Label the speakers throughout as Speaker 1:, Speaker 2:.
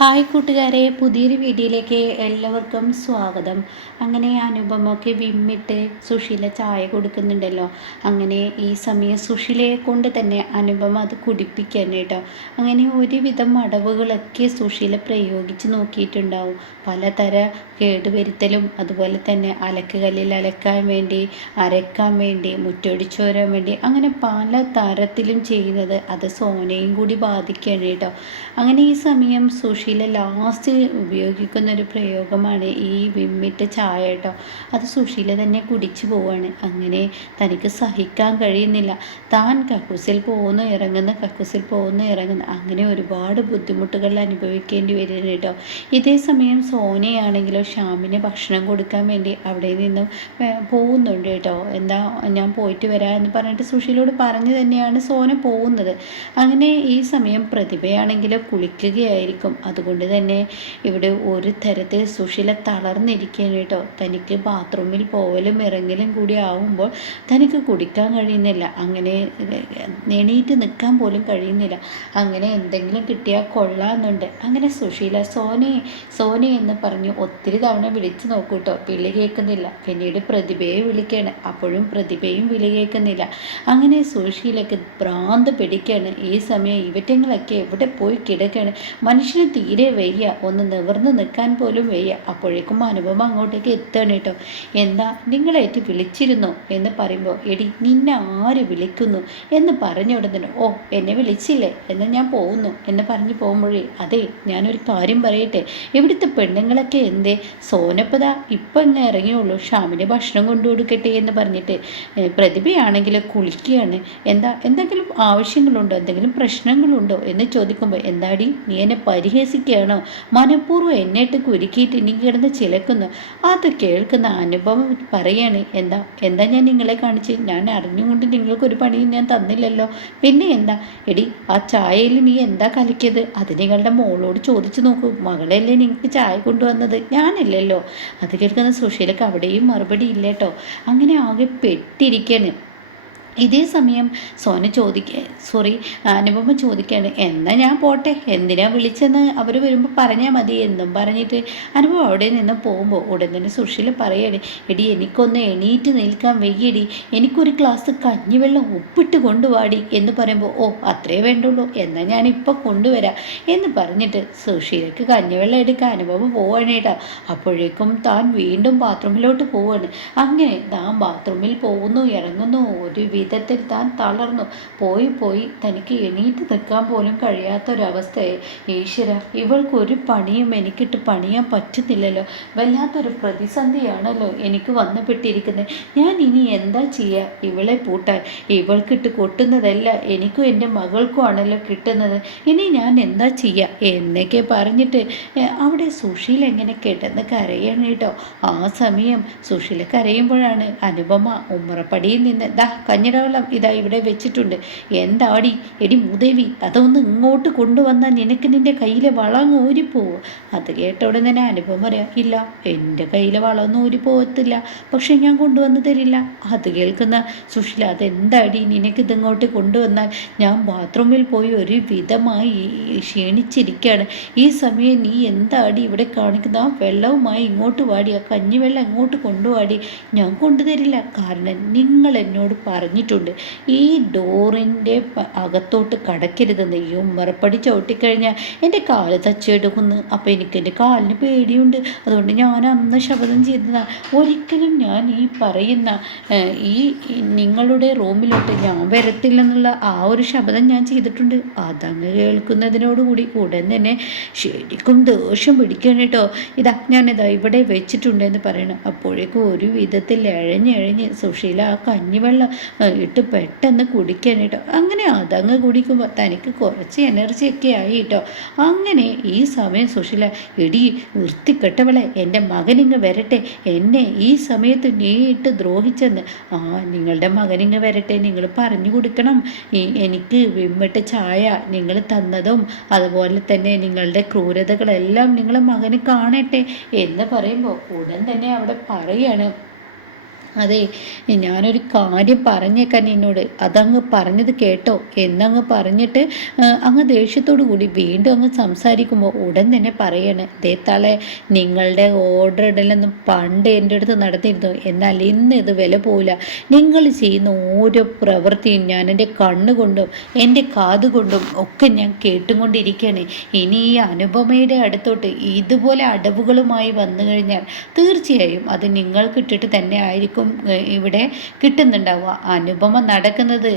Speaker 1: Hi കൂട്ടുകാരെ പുതിയൊരു വീഡിയോയിലേക്ക് എല്ലാവർക്കും സ്വാഗതം. അങ്ങനെ അനുപമൊക്കെ വിമ്മിട്ട് സുശീല ചായ കൊടുക്കുന്നുണ്ടല്ലോ. അങ്ങനെ ഈ സമയം സുശീലയെ കൊണ്ട് തന്നെ അനുപമ അത് കുടിപ്പിക്കാൻ കേട്ടോ. അങ്ങനെ ഒരുവിധം മടവുകളൊക്കെ സുശീല പ്രയോഗിച്ച് നോക്കിയിട്ടുണ്ടാവും. പലതര കേടുവരുത്തലും അതുപോലെ തന്നെ അലക്കുകല്ലിൽ അലക്കാൻ വേണ്ടി അരക്കാൻ വേണ്ടി മുറ്റൊടിച്ചു വരാൻ വേണ്ടി അങ്ങനെ പല തരത്തിലും ചെയ്യുന്നത് അത് സോനയും കൂടി ബാധിക്കുകയാണ് കേട്ടോ. അങ്ങനെ ഈ സമയം സുശീല ലാസ്റ്റ് ഉപയോഗിക്കുന്ന ഒരു പ്രയോഗമാണ് ഈ വിമ്മിട്ട ചായ കേട്ടോ. അത് സുശീല തന്നെ കുടിച്ചു പോവാണ്. അങ്ങനെ തനിക്ക് സഹിക്കാൻ കഴിയുന്നില്ല. താൻ കക്കൂസിൽ പോകുന്നു ഇറങ്ങുന്ന കക്കൂസിൽ പോകുന്നു ഇറങ്ങുന്ന. അങ്ങനെ ഒരുപാട് ബുദ്ധിമുട്ടുകൾ അനുഭവിക്കേണ്ടി വരുന്നു കേട്ടോ. ഇതേ സമയം സോനയാണെങ്കിലോ ഷ്യാമിന് ഭക്ഷണം കൊടുക്കാൻ വേണ്ടി അവിടെ നിന്നും പോകുന്നുണ്ട് കേട്ടോ. എന്താ ഞാൻ പോയിട്ട് വരാം എന്ന് പറഞ്ഞിട്ട് സുശീലോട് പറഞ്ഞു തന്നെയാണ് സോന പോകുന്നത്. അങ്ങനെ ഈ സമയം പ്രതിഭയാണെങ്കിലോ കുളിക്കുകയായിരിക്കും. അതുകൊണ്ട് തന്നെ ഇവിടെ ഒരു തരത്തിൽ സുശീല തളർന്നിരിക്കുകയാണ് കേട്ടോ. തനിക്ക് ബാത്റൂമിൽ പോവലും ഇറങ്ങലും കൂടി ആവുമ്പോൾ തനിക്ക് കുടിക്കാൻ കഴിയുന്നില്ല. അങ്ങനെ എണീറ്റ് നിൽക്കാൻ പോലും കഴിയുന്നില്ല. അങ്ങനെ എന്തെങ്കിലും കിട്ടിയാൽ കൊള്ളാമെന്നുണ്ട്. അങ്ങനെ സുശീല സോനെ സോനെ എന്ന് പറഞ്ഞു ഒത്തിരി തവണ വിളിച്ചു നോക്കൂ കേട്ടോ. വിളി കേൾക്കുന്നില്ല. പിന്നീട് പ്രതിഭയെ വിളിക്കുകയാണ്. അപ്പോഴും പ്രതിഭയും വിളി കേൾക്കുന്നില്ല. അങ്ങനെ സുശീലക്ക് ഭ്രാന്ത് പിടിക്കുകയാണ്. ഈ സമയം ഇവറ്റങ്ങളൊക്കെ എവിടെ പോയി കിടക്കുകയാണ്? മനുഷ്യന് തീരെ വയ്യ. ഒന്ന് നിവർന്ന് നിൽക്കാൻ പോലും വയ്യ. അപ്പോഴേക്കും അനുഭവം അങ്ങോട്ടേക്ക് എത്തണം കേട്ടോ. എന്താ നിങ്ങളേറ്റ് വിളിച്ചിരുന്നോ? എന്ന് പറയുമ്പോൾ എടി നിന്നെ ആര് വിളിക്കുന്നു? എന്ന് പറഞ്ഞു ഉടനെ ഓ എന്നെ വിളിച്ചില്ലേ? എന്ന് ഞാൻ പോകുന്നു. എന്ന് പറഞ്ഞു പോകുമ്പോഴേ അതെ ഞാനൊരു കാര്യം പറയട്ടെ. ഇവിടുത്തെ പെണ്ണുങ്ങളൊക്കെ എന്തേ? സോനപ്പത ഇപ്പം ഇങ്ങനെ ഇറങ്ങിയുള്ളൂ. ഷാമിന് ഭക്ഷണം കൊണ്ടു കൊടുക്കട്ടെ എന്ന് പറഞ്ഞിട്ട് പ്രതിഭയാണെങ്കിൽ കുളിക്കുകയാണ്. എന്താ എന്തെങ്കിലും ആവശ്യങ്ങളുണ്ടോ? എന്തെങ്കിലും പ്രശ്നങ്ങളുണ്ടോ? എന്ന് ചോദിക്കുമ്പോൾ എന്താടി നീ എന്നെ പരിഹസിക്കുകയാണോ മനഃപൂർവം എന്നിട്ട് കുരുക്കിയിട്ട് ഇനി കിടന്ന് ചിലക്കുന്നു. അത് കേൾക്കുന്ന അനുഭവം പറയാണ് എന്താ എന്താ ഞാൻ നിങ്ങളെ കാണിച്ച്? ഞാൻ അറിഞ്ഞുകൊണ്ട് നിങ്ങൾക്കൊരു പണിയും ഞാൻ തന്നില്ലല്ലോ. പിന്നെ എന്താ? എടി ആ ചായയിൽ നീ എന്താ കലക്കിയത്? അത് നിങ്ങളുടെ മോളോട് ചോദിച്ചു നോക്കൂ. മകളല്ലേ നിങ്ങൾക്ക് ചായ കൊണ്ടുവന്നത്? ഞാനല്ലല്ലോ. അത് കേൾക്കുന്ന സുശീലക്ക് അവിടെയും മറുപടി ഇല്ല കേട്ടോ. അങ്ങനെ ആകെ പെട്ടിരിക്കാണ് ഇതേ സമയം സോന ചോദിക്ക സോറി അനുപമ ചോദിക്കുകയാണ് എന്നാൽ ഞാൻ പോട്ടെ? എന്തിനാ വിളിച്ചെന്ന് അവർ വരുമ്പോൾ പറഞ്ഞാൽ മതി എന്നും പറഞ്ഞിട്ട്. അനുപമ അവിടെ നിന്ന് പോകുമ്പോൾ ഉടൻ തന്നെ സുഷീൽ പറയാണ് എടി എനിക്കൊന്ന് എണീറ്റ് നിൽക്കാൻ വയ്യടി. എനിക്കൊരു ഗ്ലാസ് കഞ്ഞിവെള്ളം ഉപ്പിട്ട് കൊണ്ടുവാടി. എന്ന് പറയുമ്പോൾ ഓ അത്രേ വേണ്ടുള്ളൂ. എന്നാൽ ഞാനിപ്പോൾ കൊണ്ടുവരാം. എന്ന് പറഞ്ഞിട്ട് സുഷീലക്ക് കഞ്ഞിവെള്ളം എടുക്കാൻ അനുപമ പോവാണ് കേട്ടോ അപ്പോഴേക്കും താൻ വീണ്ടും ബാത്റൂമിലോട്ട് പോവാണ്. അങ്ങനെ താൻ ബാത്റൂമിൽ പോകുന്നു ഇറങ്ങുന്നു. ഒരു വിധത്തിൽ താൻ തളർന്നു. പോയി പോയി തനിക്ക് എണീറ്റ് നിൽക്കാൻ പോലും കഴിയാത്തൊരവസ്ഥയെ ഈശ്വര ഇവൾക്കൊരു പണിയും എനിക്കിട്ട് പണിയാൻ പറ്റുന്നില്ലല്ലോ. വല്ലാത്തൊരു പ്രതിസന്ധിയാണല്ലോ എനിക്ക് വന്നുപെട്ടിരിക്കുന്നത് ഞാൻ ഇനി എന്താ ചെയ്യുക ഇവളെ പൂട്ടാൻ. ഇവൾക്കിട്ട് കൊട്ടുന്നതല്ല എനിക്കും എന്റെ മകൾക്കും ആണല്ലോ കിട്ടുന്നത്. ഇനി ഞാൻ എന്താ ചെയ്യുക എന്നൊക്കെ പറഞ്ഞിട്ട് അവിടെ സുഷീൽ എങ്ങനെ കിടന്ന് കരയാണ് കേട്ടോ. ആ സമയം സുശീല കരയുമ്പോഴാണ് അനുപമ ഉമ്മറപ്പടിയിൽ നിന്ന് ദാ കഞ്ഞ കഞ്ഞിടവെള്ളം ഇതാ ഇവിടെ വെച്ചിട്ടുണ്ട്. എന്താടി? എടി മുതവി അതൊന്ന് ഇങ്ങോട്ട് കൊണ്ടുവന്നാൽ നിനക്ക് നിന്റെ കയ്യിലെ വളം ഊരിപ്പോവോ? അത് കേട്ട ഉടനെ അനുഭവം പറയാം ഇല്ല എന്റെ കയ്യിലെ വളമൊന്നും ഊരിപ്പോകത്തില്ല പക്ഷെ ഞാൻ കൊണ്ടുവന്ന് തരില്ല. അത് കേൾക്കുന്ന സുഷില അതെന്താടി നിനക്ക് ഇങ്ങോട്ട് കൊണ്ടുവന്നാൽ? ഞാൻ ബാത്റൂമിൽ പോയി ഒരു വിധമായി ക്ഷീണിച്ചിരിക്കുകയാണ് ഈ സമയം നീ എന്താടി ഇവിടെ കാണിക്കുന്ന ആ വെള്ളവുമായി ഇങ്ങോട്ട് വാടി ആ കഞ്ഞിവെള്ളം ഇങ്ങോട്ട് കൊണ്ടുവാടി. ഞാൻ കൊണ്ടുതരില്ല. കാരണം നിങ്ങൾ എന്നോട് പറഞ്ഞു പറഞ്ഞിട്ടുണ്ട്. ഈ ഡോറിന്റെ അകത്തോട്ട് കടക്കരുതെന്ന് ഈ ഉമ്മറപ്പടി ചവിട്ടിക്കഴിഞ്ഞാൽ എന്റെ കാൽ തച്ചെടുക്കുന്നു. അപ്പോൾ എനിക്ക് എന്റെ കാലിന് പേടിയുണ്ട്. അതുകൊണ്ട് ഞാൻ അന്ന് ശപഥം ചെയ്തതാണ് ഒരിക്കലും ഞാൻ ഈ പറയുന്ന ഈ നിങ്ങളുടെ റൂമിലോട്ട് ഞാൻ വരത്തില്ലെന്നുള്ള ആ ഒരു ശബ്ദം ഞാൻ ചെയ്തിട്ടുണ്ട്. അതങ്ങ് കേൾക്കുന്നതിനോടുകൂടി ഉടൻ തന്നെ ശരിക്കും ദേഷ്യം പിടിക്കണം കേട്ടോ. ഇതാ ഞാനിതാ ഇവിടെ വെച്ചിട്ടുണ്ട് എന്ന് പറയണം. അപ്പോഴേക്കും ഒരു വിധത്തിൽ എഴഞ്ഞെഴഞ്ഞ് സുഷീല ആ കഞ്ഞിവെള്ളം ഇട്ട് പെട്ടെന്ന് കുടിക്കാൻ കേട്ടോ. അങ്ങനെ അതങ്ങ് കുടിക്കുമ്പോൾ തനിക്ക് കുറച്ച് എനർജിയൊക്കെ ആയി കേട്ടോ. അങ്ങനെ ഈ സമയം സുശീല എടി വൃത്തിക്കെട്ടവളെ എന്റെ മകനിങ്ങ് വരട്ടെ. എന്നെ ഈ സമയത്ത് നീ ഇട്ട് ദ്രോഹിച്ചെന്ന്. ആ നിങ്ങളുടെ മകനിങ്ങ് വരട്ടെ. നിങ്ങൾ പറഞ്ഞു കൊടുക്കണം. എനിക്ക് വിമ്മിട്ട ചായ നിങ്ങൾ തന്നതും അതുപോലെ തന്നെ നിങ്ങളുടെ ക്രൂരതകളെല്ലാം നിങ്ങളെ മകന് കാണട്ടെ എന്ന് പറയുമ്പോൾ ഉടൻ തന്നെ അവിടെ പറയാണ്. അതെ ഞാനൊരു കാര്യം പറഞ്ഞേക്കാൻ എന്നോട് അതങ്ങ് പറഞ്ഞത് കേട്ടോ. എന്നങ്ങ് പറഞ്ഞിട്ട് അങ്ങ് ദേഷ്യത്തോടു കൂടി വീണ്ടും അങ്ങ് സംസാരിക്കുമ്പോൾ ഉടൻ തന്നെ പറയാണ് ദേ തളെ നിങ്ങളുടെ ഓർഡർ ഇടലൊന്നും പണ്ട് എന്റെ അടുത്ത് നടത്തിയിരുന്നു എന്നാൽ ഇന്ന് ഇത് വില പോവില്ല. നിങ്ങൾ ചെയ്യുന്ന ഓരോ പ്രവൃത്തിയും ഞാൻ എന്റെ കണ്ണുകൊണ്ടും എന്റെ കാതുകൊണ്ടും ഒക്കെ ഞാൻ കേട്ടുകൊണ്ടിരിക്കുകയാണ് ഇനി ഈ അനുപമയുടെ അടുത്തോട്ട് ഇതുപോലെ അടവുകളുമായി വന്നു കഴിഞ്ഞാൽ തീർച്ചയായും അത് നിങ്ങൾക്കിട്ടിട്ട് തന്നെ ആയിരിക്കും. ആർക്കും ഇവിടെ കിട്ടുന്നുണ്ടാവുക. അനുപമ നടക്കുന്നത്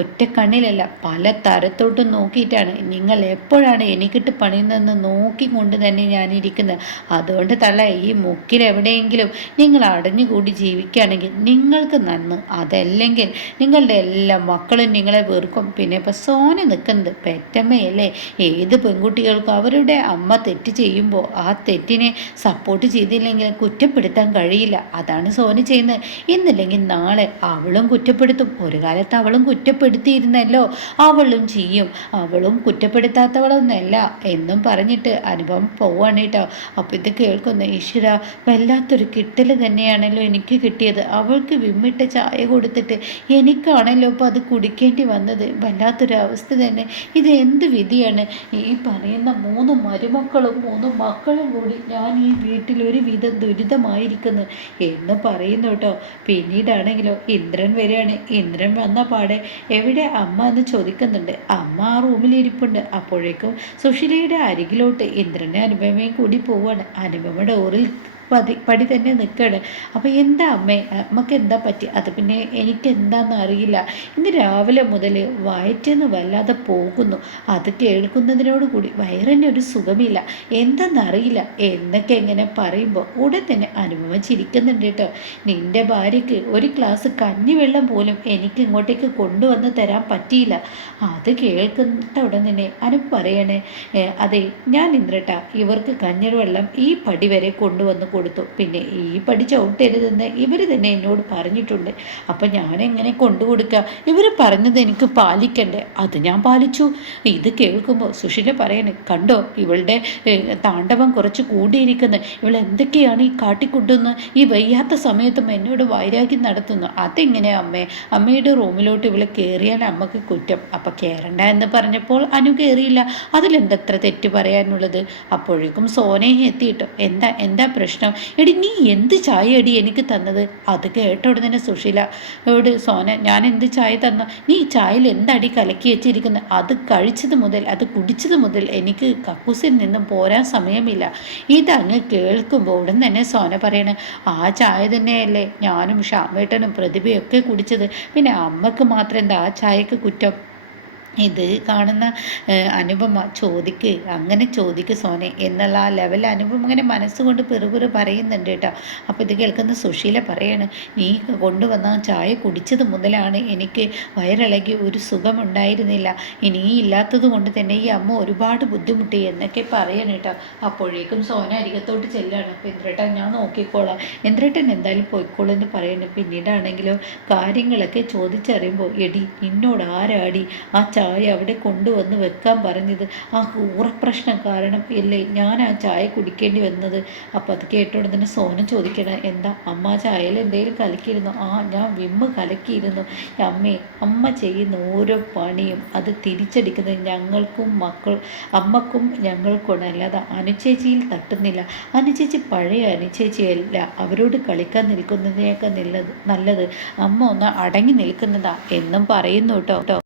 Speaker 1: ഒറ്റ കണ്ണിലല്ല പല തരത്തോട്ടും നോക്കിയിട്ടാണ്. നിങ്ങൾ എപ്പോഴാണ് എനിക്കിട്ട് പണിയുന്നതെന്ന് നോക്കിക്കൊണ്ട് തന്നെ ഞാനിരിക്കുന്നത്. അതുകൊണ്ട് തള്ള ഈ മുക്കിൽ എവിടെയെങ്കിലും നിങ്ങൾ അടഞ്ഞുകൂടി ജീവിക്കുകയാണെങ്കിൽ നിങ്ങൾക്ക് നന്ന് അതല്ലെങ്കിൽ നിങ്ങളുടെ എല്ലാ മക്കളും നിങ്ങളെ വെറുക്കും. പിന്നെ ഇപ്പം സോന നിൽക്കുന്നത് പെറ്റമ്മയല്ലേ? ഏത് പെൺകുട്ടികൾക്കും അവരുടെ അമ്മ തെറ്റ് ചെയ്യുമ്പോൾ ആ തെറ്റിനെ സപ്പോർട്ട് ചെയ്തില്ലെങ്കിൽ കുറ്റപ്പെടുത്താൻ കഴിയില്ല. അതാണ് സോന ചെയ്യുന്നത്. ഇന്നില്ലെങ്കിൽ നാളെ അവളും കുറ്റപ്പെടുത്തും. ഒരു കാലത്ത് അവളും കുറ്റപ്പെടുത്തിയിരുന്നല്ലോ. അവളും ചെയ്യും. അവളും കുറ്റപ്പെടുത്താത്തവളൊന്നല്ല എന്നും പറഞ്ഞിട്ട് അനുഭവം പോവാണ് കേട്ടോ അപ്പോൾ ഇത് കേൾക്കുന്ന ഈശ്വര വല്ലാത്തൊരു കിട്ടൽ തന്നെയാണല്ലോ എനിക്ക് കിട്ടിയത്. അവൾക്ക് വിമ്മിട്ട ചായ കൊടുത്തിട്ട് എനിക്കാണല്ലോ ഇപ്പോൾ അത് കുടിക്കേണ്ടി വന്നത്. വല്ലാത്തൊരു അവസ്ഥ തന്നെ. ഇത് എന്ത് വിധിയാണ്? ഈ പറയുന്ന മൂന്ന് മരുമക്കളും മൂന്ന് മക്കളും കൂടി ഞാൻ ഈ വീട്ടിൽ ഒരു വിധം ദുരിതമായിരിക്കുന്നു എന്ന് പറയുന്നു കേട്ടോ. പിന്നീടാണെങ്കിലോ ഇന്ദ്രൻ വരികയാണ്. ഇന്ദ്രൻ വന്ന പാടെ എവിടെ അമ്മ എന്ന് ചോദിക്കുന്നുണ്ട്. അമ്മ ആ റൂമിൽ ഇരിപ്പുണ്ട്. അപ്പോഴേക്കും സുശീലയുടെ അരികിലോട്ട് ഇന്ദ്രനെ അനുപമയും കൂടി പോവാണ്. അനുപമ ഡോറിൽ പതി പടി തന്നെ നിൽക്കുകയാണ് അപ്പോൾ എന്താ അമ്മേ അമ്മയ്ക്ക് എന്താ പറ്റി? അത് പിന്നെ എനിക്ക് എന്താണെന്ന് അറിയില്ല. ഇന്ന് രാവിലെ മുതൽ വയറ്റെന്ന് വല്ലാതെ പോകുന്നു. അത് കേൾക്കുന്നതിനോട് കൂടി വയറിന്റെ ഒരു സുഖമില്ല. എന്തെന്നറിയില്ല എന്നൊക്കെ എങ്ങനെ പറയുമ്പോൾ ഉടൻ തന്നെ അനുഭവിച്ചിരിക്കുന്നുണ്ട് കേട്ടോ. നിന്റെ ഭാര്യയ്ക്ക് ഒരു ഗ്ലാസ് കഞ്ഞിവെള്ളം പോലും എനിക്ക് ഇങ്ങോട്ടേക്ക് കൊണ്ടുവന്ന് തരാൻ പറ്റിയില്ല. അത് കേൾക്കുന്ന ഉടൻ തന്നെ അനു പറയണേ അതെ ഞാൻ ഇന്ദ്രട്ട. ഇവർക്ക് കഞ്ഞിവെള്ളം ഈ പടി വരെ കൊണ്ടുവന്ന് കൊടുത്തു. പിന്നെ ഈ പടി ചവിട്ടരുതെന്ന് ഇവർ തന്നെ എന്നോട് പറഞ്ഞിട്ടുണ്ട്. അപ്പം ഞാൻ എങ്ങനെ കൊണ്ടു കൊടുക്കുക ഇവർ പറഞ്ഞത് എനിക്ക് പാലിക്കണ്ടേ? അത് ഞാൻ പാലിച്ചു. ഇത് കേൾക്കുമ്പോൾ സുഷീല പറയണേ കണ്ടോ ഇവളുടെ താണ്ഡവം കുറച്ച് കൂടിയിരിക്കുന്നത് ഇവൾ എന്തൊക്കെയാണ് ഈ കാട്ടിക്കൊണ്ടുവന്ന് ഈ വയ്യാത്ത സമയത്തും എന്നോട് വൈരാഗ്യം നടത്തുന്നു? അതെങ്ങനെ അമ്മേ? അമ്മയുടെ റൂമിലോട്ട് ഇവളെ കയറിയാൽ അമ്മയ്ക്ക് കുറ്റം. അപ്പം കയറണ്ട എന്ന് പറഞ്ഞപ്പോൾ അനു കയറിയില്ല അതിലെന്തത്ര തെറ്റ് പറയാനുള്ളത്? അപ്പോഴേക്കും സോനയെ എത്തിയിട്ടോ. എന്താ എന്താ പ്രശ്നം? എടി നീ എന്ത് ചായ എടി എനിക്ക് തന്നത്? അത് കേട്ട ഉടനെ സുശീല എവിടെ സോന ഞാൻ എന്ത് ചായ തന്നു? നീ ചായയിൽ എന്തടി കലക്കി വെച്ചിരിക്കുന്നത്? അത് കഴിച്ചത് മുതൽ അത് കുടിച്ചത് മുതൽ എനിക്ക് കക്കൂസിൽ നിന്നും പോരാൻ സമയമില്ല. ഇതങ്ങ് കേൾക്കുമ്പോൾ ഉടൻ തന്നെ സോന പറയണേ ആ ചായ തന്നെയല്ലേ ഞാനും ഷാമേട്ടനും പ്രതിഭയൊക്കെ കുടിച്ചത്. പിന്നെ അമ്മയ്ക്ക് മാത്രം എന്താ ആ ചായക്ക് കുറ്റം? ഇത് കാണുന്ന അനുപമ ചോദിക്ക് അങ്ങനെ ചോദിക്ക് സോനെ എന്നുള്ള ആ ലെവൽ അനുപമ ഇങ്ങനെ മനസ്സുകൊണ്ട് പെറുപെറു പറയുന്നുണ്ട് കേട്ടോ. അപ്പോൾ ഇത് കേൾക്കുന്ന സുശീല പറയാണ് നീ കൊണ്ടുവന്ന ചായ കുടിച്ചത് മുതലാണ് എനിക്ക് വയറിളകി ഒരു സുഖമുണ്ടായിരുന്നില്ല ഇനി ഇല്ലാത്തത് കൊണ്ട് തന്നെ ഈ അമ്മ ഒരുപാട് ബുദ്ധിമുട്ടി എന്നൊക്കെ പറയണം കേട്ടോ. അപ്പോഴേക്കും സോന അരികത്തോട്ട് ചെല്ലാണ്. അപ്പോൾ ഇന്ദ്രേട്ടൻ ഞാൻ നോക്കിക്കോളാം. ഇന്ദ്രേട്ടൻ എന്തായാലും പോയിക്കോളൂ എന്ന് പറയുന്നു പിന്നീടാണെങ്കിലും കാര്യങ്ങളൊക്കെ ചോദിച്ചറിയുമ്പോൾ എടി നിന്നോട് ആരാടി? ആ ചായ അവിടെ കൊണ്ടുവന്ന് വെക്കാൻ പറഞ്ഞത് ആ ഊറപ്രശ്നം കാരണം ഇല്ലേ ഞാൻ ആ ചായ കുടിക്കേണ്ടി വന്നത്. അപ്പോൾ അത് കേട്ടോടെ തന്നെ സോനം ചോദിക്കണം എന്താ അമ്മ ചായയിൽ എന്തെങ്കിലും കലക്കിയിരുന്നു? ആ ഞാൻ വിമ്മ് കലക്കിയിരുന്നു. അമ്മേ അമ്മ ചെയ്യുന്ന ഓരോ പണിയും അത് തിരിച്ചടിക്കുന്നത് ഞങ്ങൾക്കും മക്കൾ അമ്മക്കും ഞങ്ങൾക്കും അല്ലാതെ അനുചേച്ചിയിൽ തട്ടുന്നില്ല. അനുചേച്ചി പഴയ അനുചേച്ചിയല്ല. അവരോട് കളിക്കാൻ നിൽക്കുന്നതിനേക്കാൾ നല്ലത് നല്ലത് അമ്മ ഒന്ന് അടങ്ങി നിൽക്കുന്നതാ എന്നും പറയുന്നു കേട്ടോ.